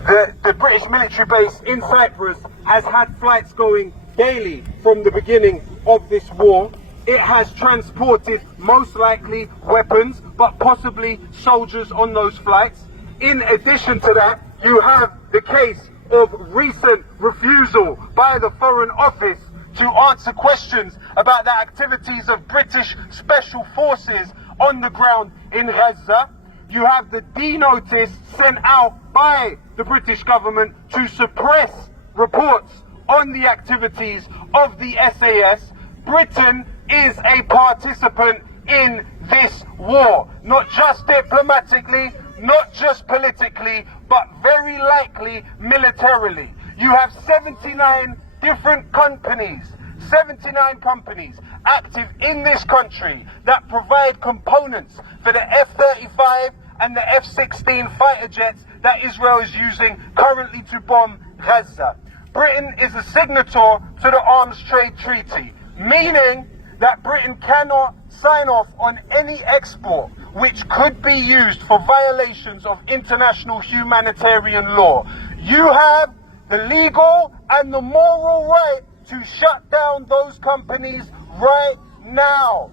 The British military base in Cyprus has had flights going daily from the beginning of this war. It has transported most likely weapons, but possibly soldiers on those flights. In addition to that, you have the case of recent refusal by the Foreign Office to answer questions about the activities of British special forces on the ground in Gaza. You have the D-notice sent out by the British government to suppress reports on the activities of the SAS. Britain is a participant in this war, not just diplomatically, not just politically, but very likely militarily. You have 79 different companies, 79 companies active in this country that provide components for the F-35 and the F-16 fighter jets that Israel is using currently to bomb Gaza. Britain is a signature to the Arms Trade Treaty, meaning that Britain cannot sign off on any export which could be used for violations of international humanitarian law. You have the legal and the moral right to shut down those companies right now.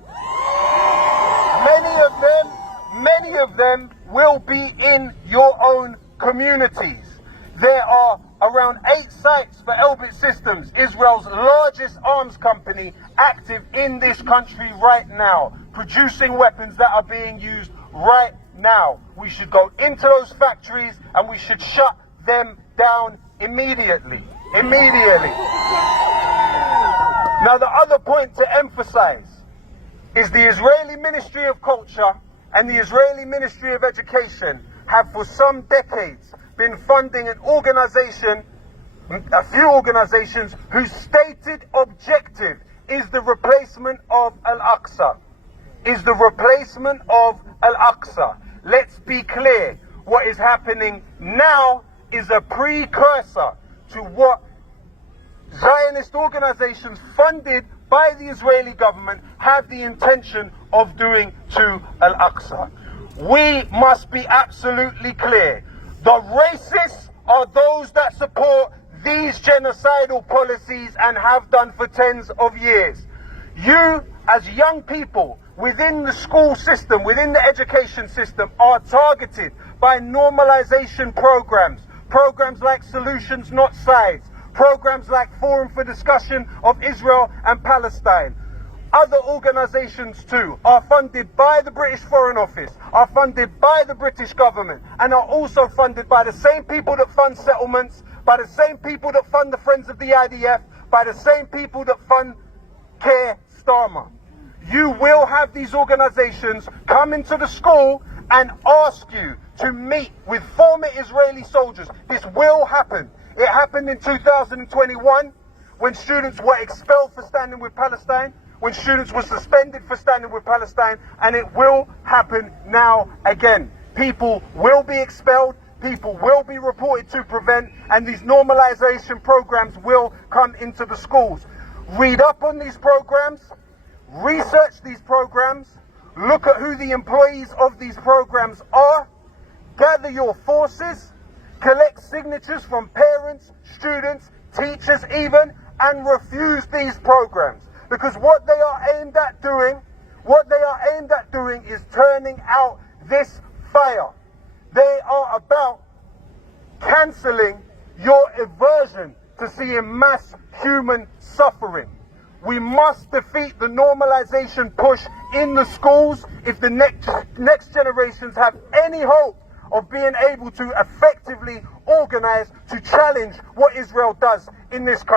Many of them will be in your own communities. There are around 8 sites for Elbit Systems, Israel's largest arms company, active in this country right now, producing weapons that are being used right now. We should go into those factories and we should shut them down immediately. Now, the other point to emphasize is the Israeli Ministry of Culture and the Israeli Ministry of Education have for some decades been funding an organization, a few organizations, whose stated objective is the replacement of AL-AQSA. Let's be clear, what is happening now is a precursor to what Zionist organizations funded by the Israeli government have the intention of doing to Al-Aqsa. We must be absolutely clear. The racists are those that support these genocidal policies and have done for tens of years. You, as young people within the school system, within the education system, are targeted by normalization programs like Solutions Not Sides, programs like Forum for Discussion of Israel and Palestine. Other organizations too are funded by the British Foreign Office, are funded by the British government, and are also funded by the same people that fund settlements, by the same people that fund the Friends of the IDF, by the same people that fund Care Starmer. You will have these organizations come into the school and ask you to meet with former Israeli soldiers. This will happen. It happened in 2021 when students were expelled for standing with Palestine, when students were suspended for standing with Palestine, and it will happen now again. People will be expelled, people will be reported to prevent, and these normalization programs will come into the schools. Read up on these programs, research these programs, look at who the employees of these programs are, gather your forces, collect signatures from parents, students, teachers even, and refuse these programs. Because what they are aimed at doing is turning out this fire. They are about cancelling your aversion to seeing mass human suffering. We must defeat the normalization push in the schools if the next generations have any hope of being able to effectively organize to challenge what Israel does in this country.